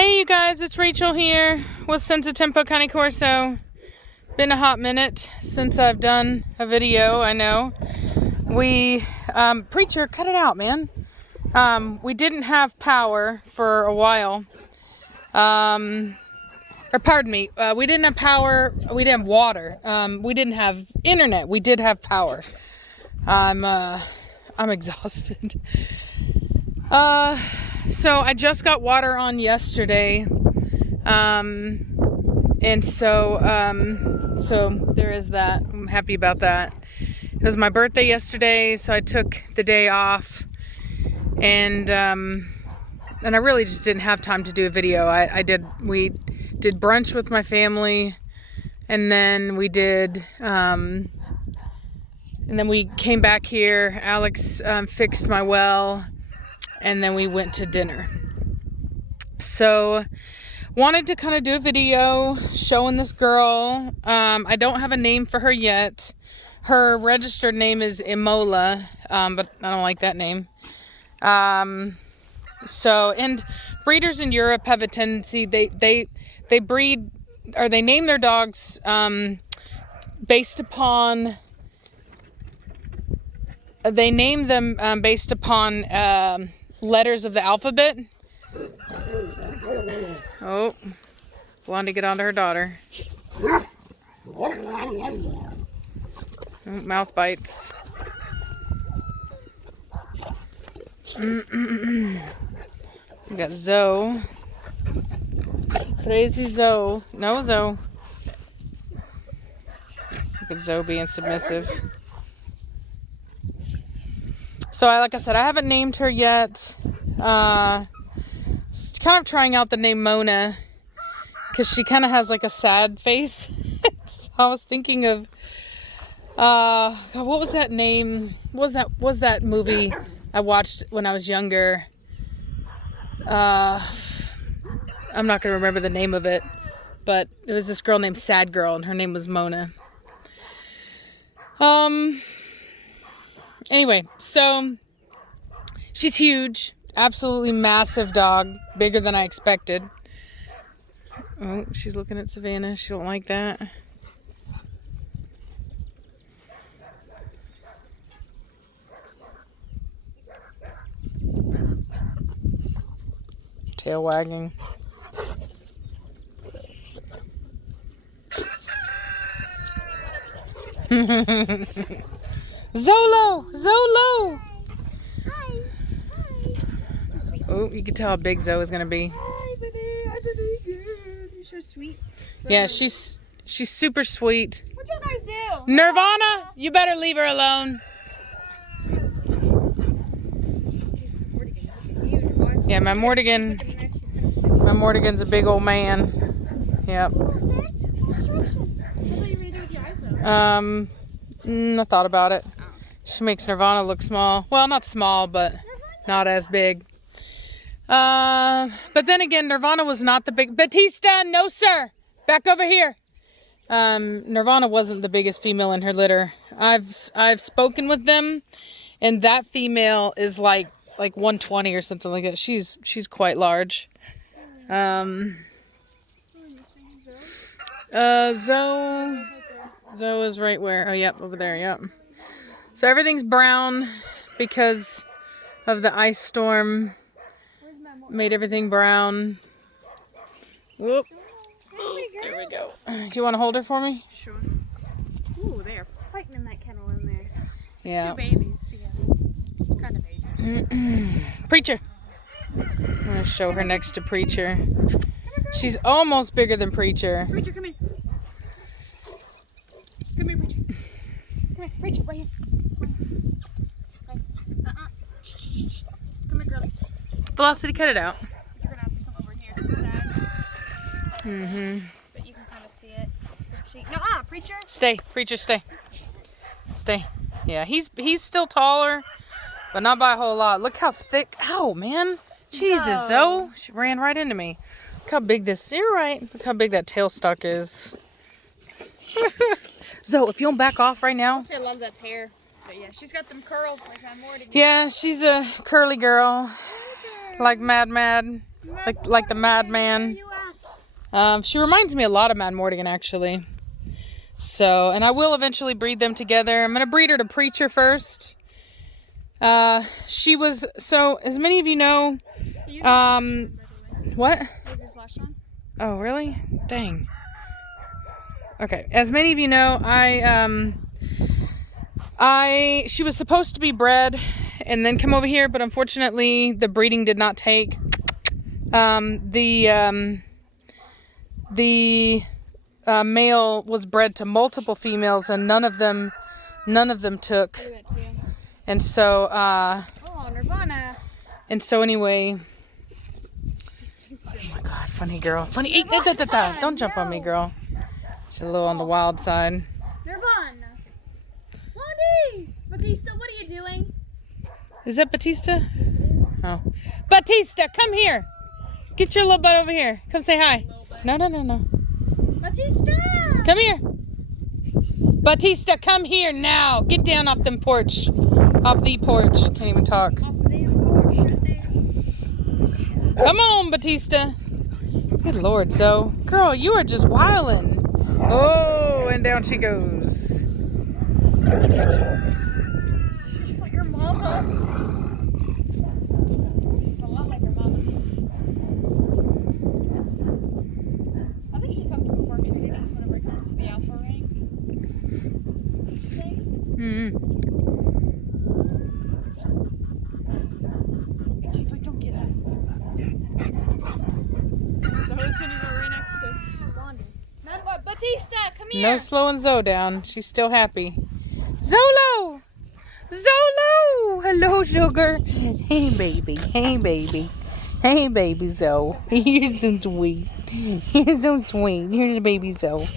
Hey you guys, it's Rachel here with Senza Tempo Cane Corso. Been a hot minute since I've done a video, I know. Preacher, cut it out, man. We didn't have power for a while. Pardon me, we didn't have power, we didn't have water. We didn't have internet, we did have power. I'm exhausted. So I just got water on yesterday, and so there is that. I'm happy about that. It was my birthday yesterday, so I took the day off, and I really just didn't have time to do a video. We did brunch with my family, and then we came back here. Alex fixed my well. And then we went to dinner. So, wanted to kind of do a video showing this girl. I don't have a name for her yet. Her registered name is Imola, but I don't like that name. And breeders in Europe have a tendency, they breed, or they name their dogs based upon letters of the alphabet. Oh, Blondie, get onto her daughter. Oh, mouth bites. We got Zoe. Crazy Zoe. No, Zoe. Look at Zoe being submissive. So, like I said, I haven't named her yet. Just kind of trying out the name Mona, because she kind of has like a sad face. So I was thinking of, what was that name? Was that movie I watched when I was younger? I'm not gonna remember the name of it, but there was this girl named Sad Girl, and her name was Mona. Anyway, so she's huge, absolutely massive dog, bigger than I expected. Oh, she's looking at Savannah. She don't like that. Tail wagging. Zolo! Zolo! Hi. Oh, you can tell how big Zoe is going to be. Hi, baby. Hi, baby. You're so sweet. Yeah, she's super sweet. What you guys do? Nirvana, you better leave her alone. Yeah, my Mordigan's a big old man. Yep. What's that? Construction. What are you going to do with your iPhone? I thought about it. She makes Nirvana look small. Well, not small, but not as big. But then again, Nirvana was not the big... Batista, no sir! Back over here! Nirvana wasn't the biggest female in her litter. I've spoken with them, and that female is like 120 or something like that. She's quite large. Zoe is right where? Oh, yep, over there, yep. So everything's brown because of the ice storm. Made everything brown. Whoop. Oh, there we go. Do you want to hold her for me? Sure. Ooh, they are fighting in that kennel in there. Yeah. Two babies together. Kind of babies. Preacher. I'm going to show her next to Preacher. She's almost bigger than Preacher. Preacher, come here. Come here, Preacher. Come here, Preacher, right here. Shh. Come here, girlie. Velocity, cut it out. You're gonna have to come over here to the side. But you can kind of see it. No, Preacher. Stay, Preacher, stay. Stay. Yeah, he's still taller, but not by a whole lot. Look how thick. Ow, man. Jesus, Zoe. She ran right into me. Look how big this. You're right. Look how big that tail stalk is. Zoe, if you don't back off right now. I'll say I love that hair. But yeah, she's got them curls like that Mordigan. Yeah, she's a curly girl. Like Mad. like the madman. She reminds me a lot of Mad Mordigan, actually. So, and I will eventually breed them together. I'm gonna breed her to Preacher first. She was, so as many of you know, what? Oh, really? Dang. Okay, as many of you know, she was supposed to be bred and then come over here, but unfortunately the breeding did not take. The male was bred to multiple females and none of them took. And so, Nirvana. And so anyway, oh my God, funny girl. Funny, don't jump on me, girl. She's a little on the wild side. Nirvana. Blondie! Batista, what are you doing? Is that Batista? Oh. Batista, come here. Get your little butt over here. Come say hi. No. Batista! Come here. Batista, come here now. Get down off the porch. Can't even talk. Come on, Batista. Good Lord, Zoe. Girl, you are just wildin'. Oh, and down she goes. She's like her mama. She's a lot like her mama. I think she comes before Trinity whenever it comes to the alpha ring. She's like, don't get up. So it's gonna go right next to Blondie. Batista, come here. No slowing Zoe down. She's still happy. Zolo! Hello, sugar. Hey, baby. Hey, baby Zoe. You're so sweet. You're the baby Zoe.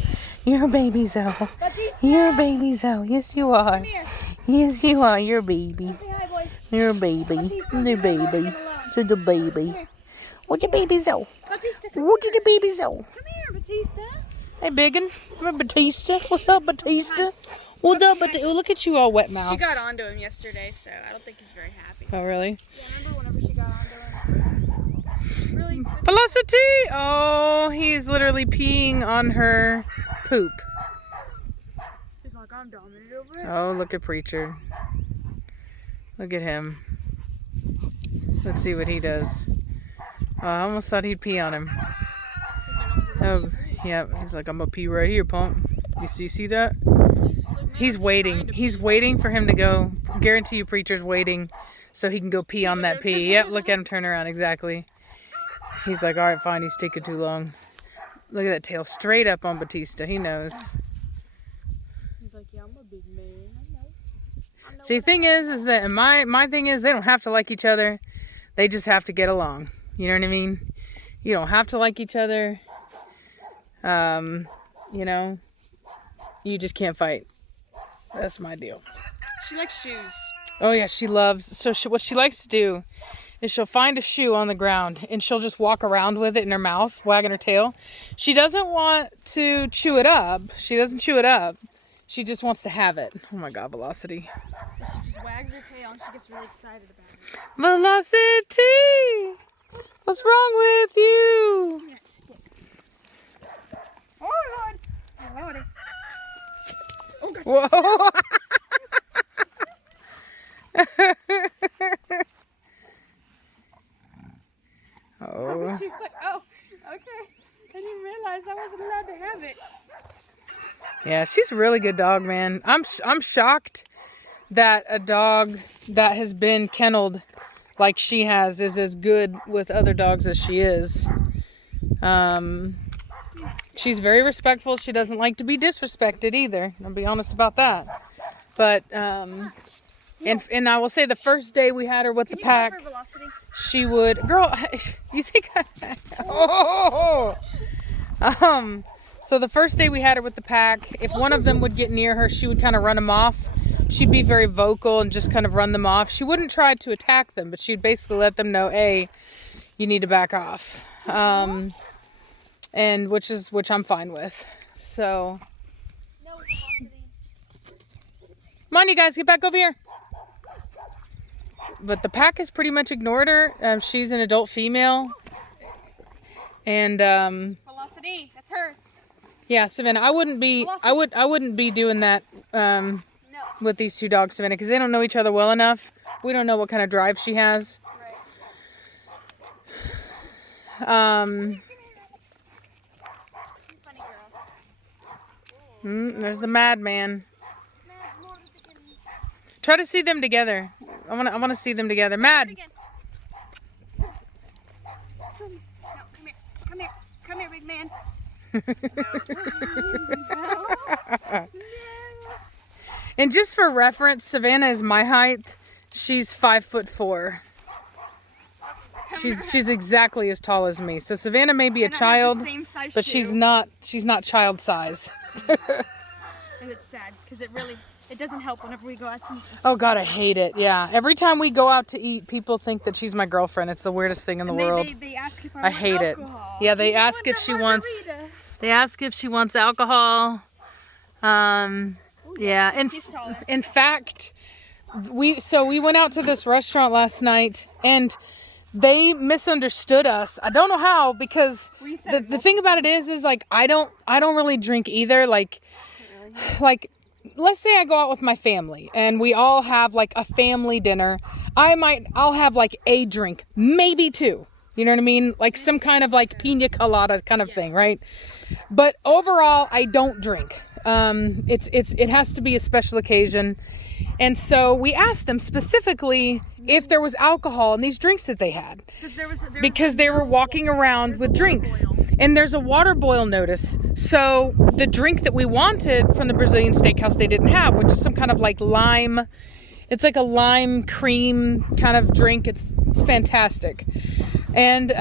You're baby Zoe. Batista. You're baby Zoe. Yes, you are. Come here. Yes, you are. You're a baby. Say hi, boy. You're a baby. Batista, You're a baby. You're the baby. What the baby Zoe? Batista, come What here. did the baby Zoe? Come here, Batista. Hey, biggin. Batista. What's up, Batista? What's up, Batista? Look at you all wet mouth. She got onto him yesterday, so I don't think he's very happy. Oh, really? Yeah, remember whenever she got onto him? Really? Velocity! Oh, he's literally peeing on her poop. He's like, I'm dominant over it. Oh, look at Preacher. Look at him. Let's see what he does. Oh, I almost thought he'd pee on him. Oh, yeah. He's like, I'm gonna pee right here, punk. You see that? He's waiting. He's waiting for him to go. Guarantee you, Preacher's waiting so he can go pee on that pee. Yep, look at him turn around. Exactly. He's like, all right, fine. He's taking too long. Look at that tail straight up on Batista. He knows. He's like, yeah, I'm a big man. I know. See, the thing is that my thing is they don't have to like each other. They just have to get along. You know what I mean? You don't have to like each other. You know, you just can't fight. That's my deal. She likes shoes. Oh yeah, she loves. So what she likes to do is she'll find a shoe on the ground and she'll just walk around with it in her mouth, wagging her tail. She doesn't want to chew it up. She doesn't chew it up. She just wants to have it. Oh my God, Velocity. She just wags her tail and she gets really excited about it. Velocity! What's wrong with you? Give me that stick. Oh Lord! Oh Lordy! Oh, gotcha. Whoa! Oh. She's like, oh, okay. I didn't realize I wasn't allowed to have it. Yeah, she's a really good dog, man. I'm shocked that a dog that has been kenneled like she has is as good with other dogs as she is. She's very respectful. She doesn't like to be disrespected either. I'll be honest about that. But and I will say the first day we had her with the pack, she would, girl, you think so the first day we had her with the pack, if one of them would get near her, she would kind of run them off. She'd be very vocal and just kind of run them off. She wouldn't try to attack them, but she'd basically let them know, hey, you need to back off. And which I'm fine with. So, come on, you guys, get back over here. But the pack has pretty much ignored her. She's an adult female, And Velocity, that's hers. yeah, Savannah, I wouldn't be doing that No. with these two dogs, Savannah, because they don't know each other well enough. We don't know what kind of drive she has. Right. Funny girl. There's a madman. Try to see them together. I want to see them together. Mad. Mordigan. No, come here. Come here, big man. No. And just for reference, Savannah is my height. She's 5'4". She's exactly as tall as me. So Savannah may be a child, but she's not child size. And it's sad because it doesn't help whenever we go out to eat. Oh God, I hate it. Yeah, every time we go out to eat, people think that she's my girlfriend. It's the weirdest thing in the world. They ask if I want hate alcohol. it. Yeah, they ask if she wants. They ask if she wants alcohol. Yeah, in fact, we went out to this restaurant last night and they misunderstood us. I don't know how, because the thing about it is like I don't really drink either. Like let's say I go out with my family and we all have like a family dinner. I'll have like a drink, maybe two. You know what I mean? Like some kind of like pina colada kind of thing, right? But overall, I don't drink. It has to be a special occasion. And so we asked them specifically if there was alcohol in these drinks that they had. Because they were walking around with drinks. And there's a water boil notice. So the drink that we wanted from the Brazilian steakhouse they didn't have, which is some kind of like lime. It's like a lime cream kind of drink. It's fantastic. And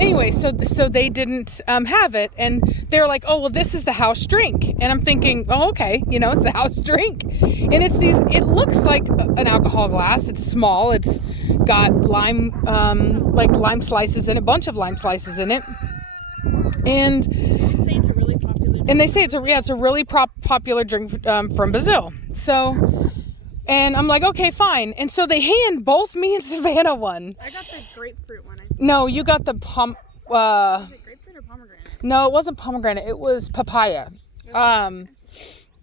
anyway, so they didn't have it, and they were like, "Oh, well, this is the house drink." And I'm thinking, "Oh, okay, it's the house drink." And it looks like an alcohol glass. It's small. It's got lime, like lime slices in it, a bunch of lime slices in it. And they say it's a really popular drink. And they say it's a really popular drink from Brazil. So. And I'm like, okay, fine. And so they hand both me and Savannah one. I got the grapefruit one. No, you got the Was it grapefruit or pomegranate? No, it wasn't pomegranate. It was papaya. And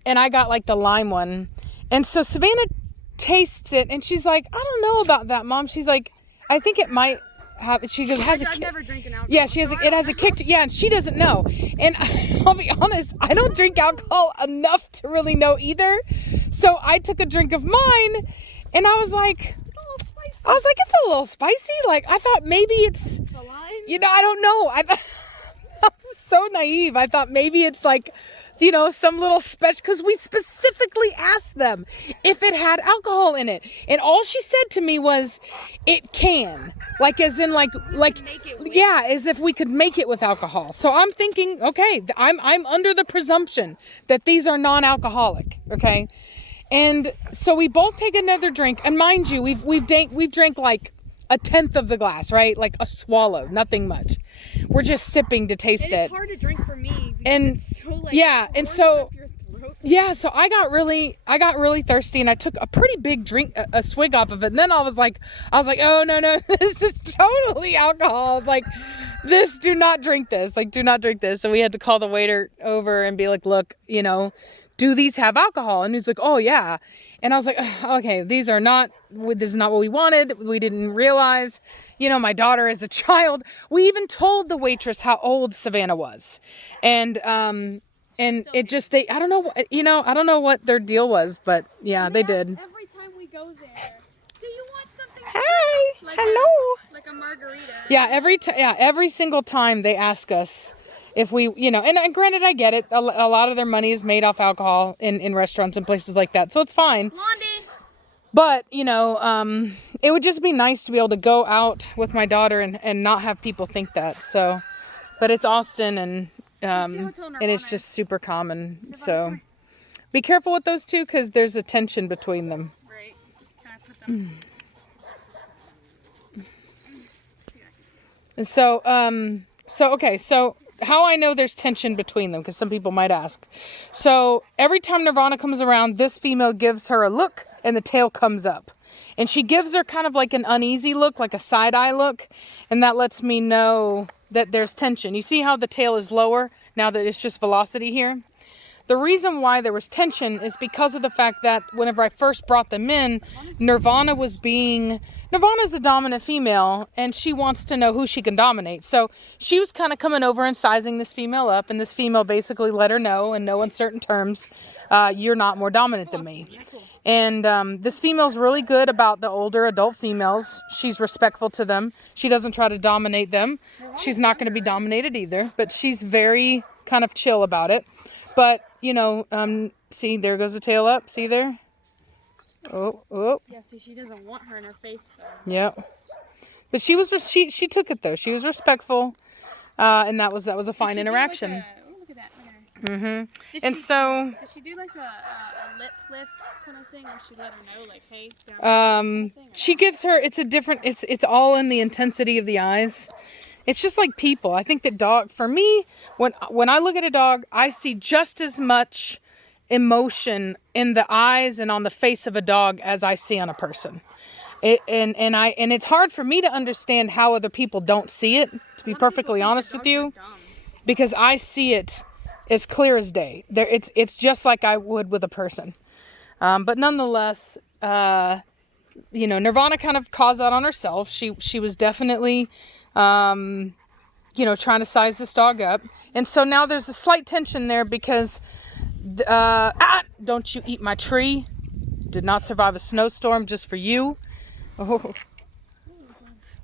I got like the lime one. And so Savannah tastes it and she's like, I don't know about that, Mom. She's like, I think it might have. She goes, has a kick. Never drinking alcohol. Yeah, it has a kick. Yeah, and she doesn't know. And I'll be honest, I don't drink alcohol enough to really know either. So I took a drink of mine, and I was like, it's a little spicy. Like, I thought maybe it's, the lime? I don't know. I was so naive. I thought maybe it's like, some little special, because we specifically asked them if it had alcohol in it. And all she said to me was, it can. Like, as in, like, yeah, as if we could make it with alcohol. So I'm thinking, okay, I'm under the presumption that these are non-alcoholic, okay? And so we both take another drink, and mind you, we've drank like a tenth of the glass, right? Like a swallow, nothing much. We're just sipping to taste it. It's hard to drink for me because it's so like so I got really thirsty, and I took a pretty big drink, a swig off of it. And then I was like, oh no, this is totally alcohol. I was like, do not drink this. Like, do not drink this. So we had to call the waiter over and be like, look, do these have alcohol? And he's like, oh yeah. And I was like, okay, this is not what we wanted. We didn't realize, my daughter is a child. We even told the waitress how old Savannah was. And it just, I don't know what their deal was, but yeah, they did. Every time we go there, do you want something? Hey, hello. Like a margarita. Yeah, every single time they ask us if we, and granted, I get it. A lot of their money is made off alcohol in restaurants and places like that. So it's fine. Blondie. But, it would just be nice to be able to go out with my daughter and not have people think that. So, but it's Austin and it's just super common. So be careful with those two, because there's a tension between them. Right. Can I put them? And so, okay. So how I know there's tension between them, because some people might ask. So every time Nirvana comes around, this female gives her a look and the tail comes up. And she gives her kind of like an uneasy look, like a side-eye look. And that lets me know that there's tension. You see how the tail is lower now that it's just Velocity here? The reason why there was tension is because of the fact that whenever I first brought them in, Nirvana's a dominant female, and she wants to know who she can dominate. So she was kind of coming over and sizing this female up, and this female basically let her know, in no uncertain terms, you're not more dominant than me. And this female's really good about the older adult females. She's respectful to them. She doesn't try to dominate them. She's not going to be dominated either, but she's very kind of chill about it. But, you know, see, there goes the tail up. See there? Oh. Yeah, see, she doesn't want her in her face, though. Yep. But she took it, though. She was respectful, and that was a fine interaction. Look at that. Look at her. Mm-hmm. Did she do like a lip lift kind of thing, or she let her know, like, hey, down kind of thing, she gives her, it's all in the intensity of the eyes. It's just like people. I think that for me, when I look at a dog, I see just as much emotion in the eyes and on the face of a dog as I see on a person. And it's hard for me to understand how other people don't see it, to be perfectly honest with you, because I see it as clear as day. It's just like I would with a person. But nonetheless, Nirvana kind of caused that on herself. She was definitely trying to size this dog up. And so now there's a slight tension there because, don't you eat my tree. Did not survive a snowstorm just for you. Oh.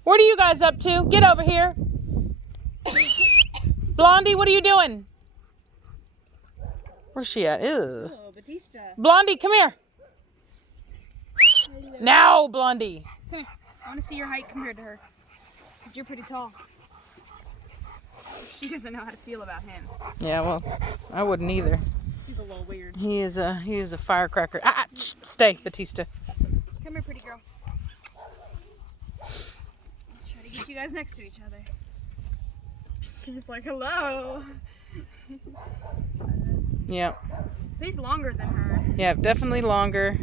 What are you guys up to? Get over here. Blondie, what are you doing? Where's she at? Ew. Oh, Batista. Blondie, come here. Now, Blondie. Come here. I want to see your height compared to her. Because you're pretty tall. She doesn't know how to feel about him. Yeah, well, I wouldn't either. He's a little weird. He is a firecracker. Stay, Batista. Come here, pretty girl. Let's try to get you guys next to each other. He's like, hello. Yeah. So he's longer than her. Yeah, definitely longer.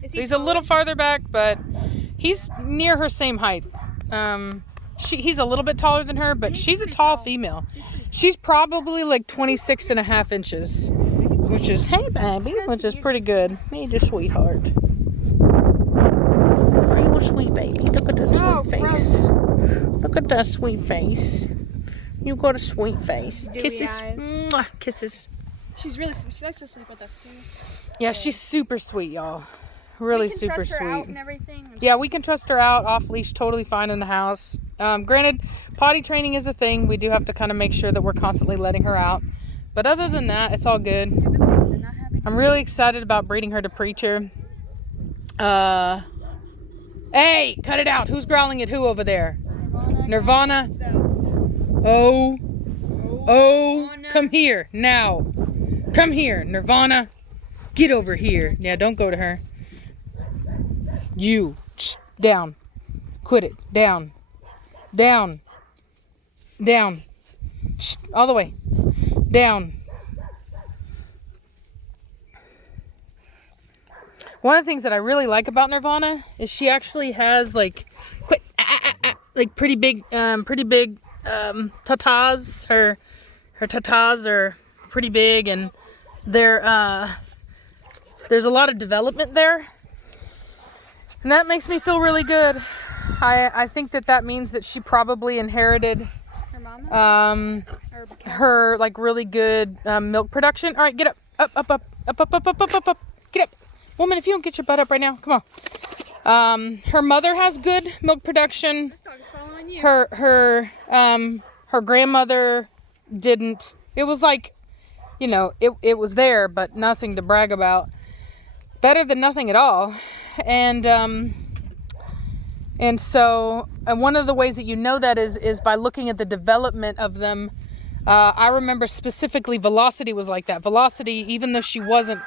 He's a taller? little farther back, but he's near her same height. He's a little bit taller than her, but she's a tall female. She's probably like 26 and a half inches, which is, hey baby, which is pretty good. Hey, just sweetheart. Are you a sweet baby? Look at that sweet face. Look at that sweet face. You got a sweet face. Kisses. Mwah, kisses. She likes to sleep with us too. Yeah, she's super sweet, y'all. Really super sweet. Out sweet. and everything. Yeah, we can trust her out, off leash, totally fine in the house. Granted, potty training is a thing. We do have to kind of make sure that we're constantly letting her out. But other than that, it's all good. I'm really excited about breeding her to Preacher. Hey, cut it out. Who's growling at who over there? Nirvana. Oh, come here now. Come here, Nirvana. Get over here. Yeah, don't go to her. You. Down. Quit it. Down. Down. Down. All the way. Down. One of the things that I really like about Nirvana is she actually has like pretty big tatas. Her tatas are pretty big, and there's a lot of development there. And that makes me feel really good. I think that means that she probably inherited her like really good milk production. All right, get up. Up. Get up. Woman, if you don't get your butt up right now, come on. Her mother has good milk production. This dog is following you. Her grandmother didn't. It was like, it was there, but nothing to brag about. Better than nothing at all. And so one of the ways that you know that is by looking at the development of them. I remember specifically Velocity was like that. Velocity, even though she wasn't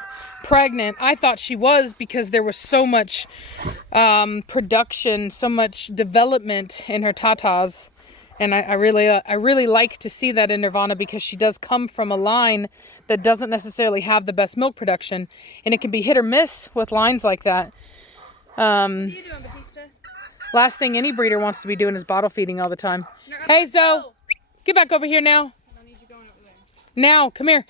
pregnant, I thought she was, because there was so much production, so much development in her tatas. And I really like to see that in Nirvana, because she does come from a line that doesn't necessarily have the best milk production, and it can be hit or miss with lines like that. What are you doing, Batista? Last thing any breeder wants to be doing is bottle feeding all the time. Hey, Zo, get back over here now. I don't need you going over there. Now, come here.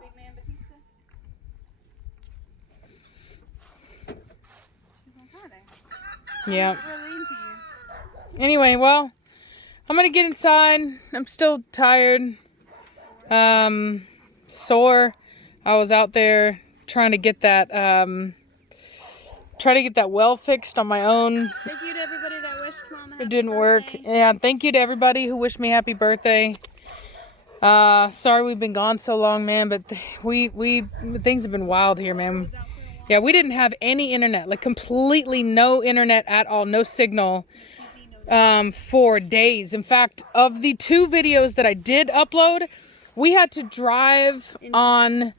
Big man, Batista. She's like, hi there. Yeah. I'm really into you. Anyway, well, I'm gonna get inside. I'm still tired. Sore. I was out there trying to get that well fixed on my own. Thank you to everybody that wished Mom a happy It didn't work. birthday. Yeah, thank you to everybody who wished me happy birthday. Sorry we've been gone so long, man, but things have been wild here, man. Yeah, we didn't have any internet, like completely no internet at all, no signal for days. In fact, of the 2 videos that I did upload, we had to drive on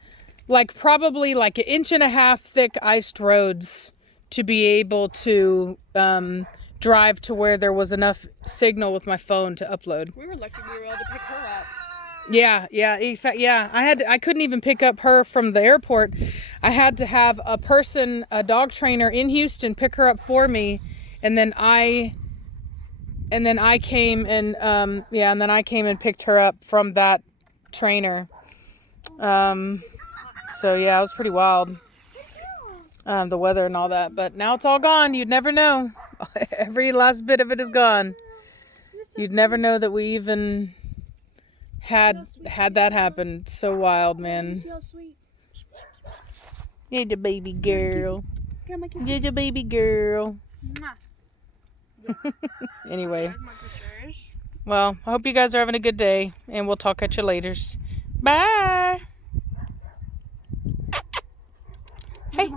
like probably like 1.5 inch thick iced roads to be able to drive to where there was enough signal with my phone to upload. We were lucky we were able to pick her up. Yeah. In fact, yeah, I couldn't even pick up her from the airport. I had to have a dog trainer in Houston pick her up for me, and then I came and picked her up from that trainer. So yeah, it was pretty wild. The weather and all that, but now it's all gone. You'd never know. Every last bit of it is gone. You'd never know that we even had that happen. It's so wild, man. See how sweet. You're the baby girl. Come my kiss. You're the baby girl. Mwah. Anyway, There's my pictures. well, I hope you guys are having a good day, and we'll talk at you later. Bye. Hey.